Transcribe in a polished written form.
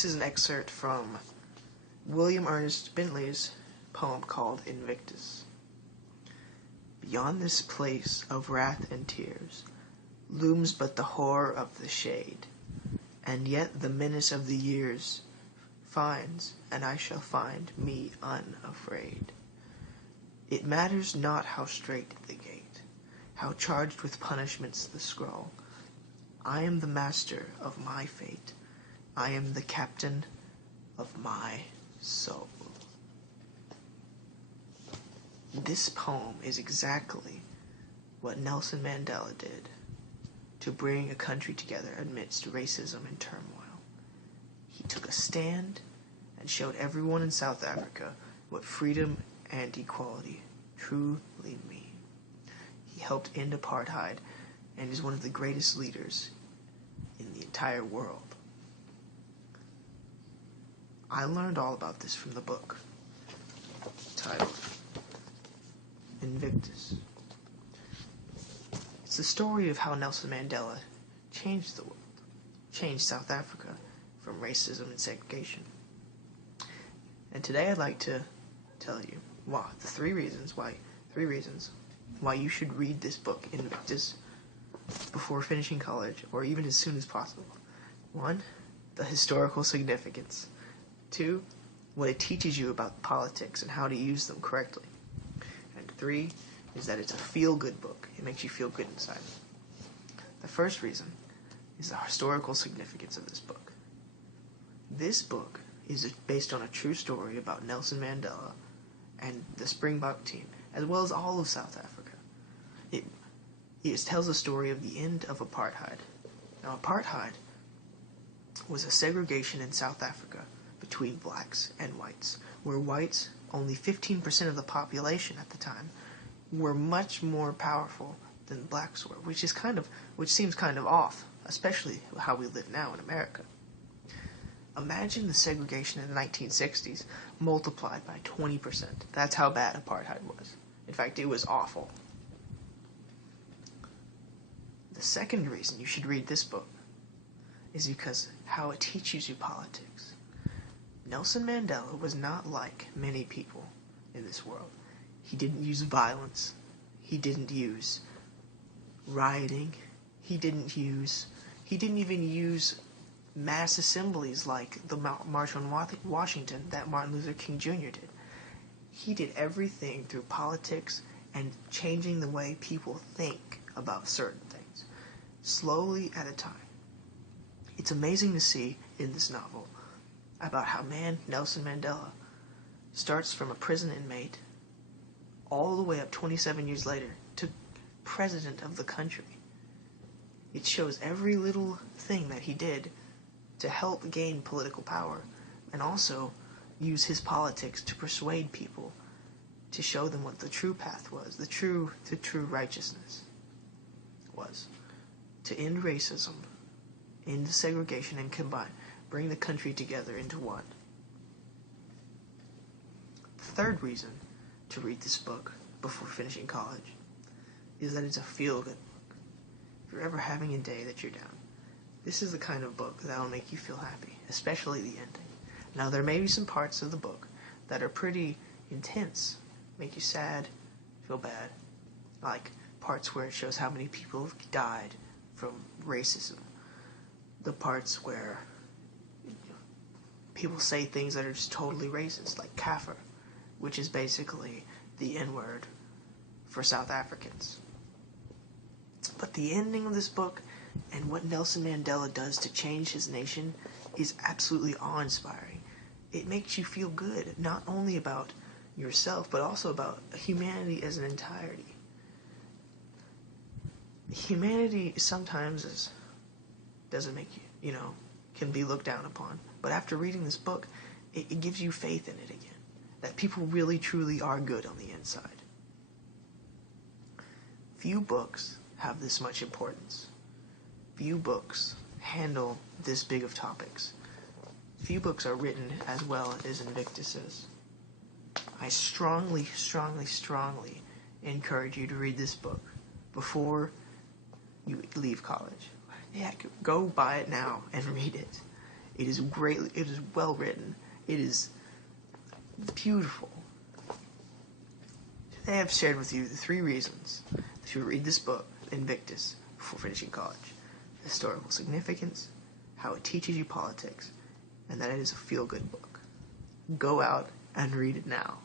This is an excerpt from William Ernest Bentley's poem called Invictus. Beyond this place of wrath and tears looms but the horror of the shade, and yet the menace of the years finds, and I shall find, me unafraid. It matters not how strait the gate, how charged with punishments the scroll. I am the master of my fate. I am the captain of my soul. This poem is exactly what Nelson Mandela did to bring a country together amidst racism and turmoil. He took a stand and showed everyone in South Africa what freedom and equality truly mean. He helped end apartheid and is one of the greatest leaders in the entire world. I learned all about this from the book titled Invictus. It's the story of how Nelson Mandela changed the world, changed South Africa from racism and segregation. And today I'd like to tell you three reasons why you should read this book, Invictus, before finishing college or even as soon as possible. 1, the historical significance. 2, what it teaches you about politics and how to use them correctly. And 3 is that it's a feel-good book. It makes you feel good inside. The first reason is the historical significance of this book. This book is based on a true story about Nelson Mandela and the Springbok team, as well as all of South Africa. It tells the story of the end of apartheid. Now, apartheid was a segregation in South Africa between blacks and whites, where whites, only 15% of the population at the time, were much more powerful than blacks were, which seems kind of off, especially how we live now in America. Imagine the segregation in the 1960s multiplied by 20%. That's how bad apartheid was. In fact, it was awful. The second reason you should read this book is because how it teaches you politics. Nelson Mandela was not like many people in this world. He didn't use violence. He didn't use rioting. He didn't even use mass assemblies like the March on Washington that Martin Luther King Jr. did. He did everything through politics and changing the way people think about certain things, slowly at a time. It's amazing to see in this novel about how Nelson Mandela starts from a prison inmate all the way up 27 years later to president of the country. It shows every little thing that he did to help gain political power and also use his politics to persuade people, to show them what the true path was, the true righteousness was, to end racism, end segregation, and bring the country together into one. The third reason to read this book before finishing college is that it's a feel-good book. If you're ever having a day that you're down, this is the kind of book that will make you feel happy, especially the ending. Now, there may be some parts of the book that are pretty intense, make you sad, feel bad, like parts where it shows how many people have died from racism, the parts where people say things that are just totally racist, like kafir, which is basically the N-word for South Africans. But the ending of this book and what Nelson Mandela does to change his nation is absolutely awe-inspiring. It makes you feel good, not only about yourself, but also about humanity as an entirety. Humanity sometimes doesn't make you, can be looked down upon. But after reading this book, it gives you faith in it again, that people really, truly are good on the inside. Few books have this much importance. Few books handle this big of topics. Few books are written as well as Invictus is. I strongly, strongly, strongly encourage you to read this book before you leave college. Yeah, go buy it now and read it. It is well written. It is beautiful. Today I've shared with you the 3 reasons that you should read this book, Invictus, before finishing college. The historical significance, how it teaches you politics, and that it is a feel-good book. Go out and read it now.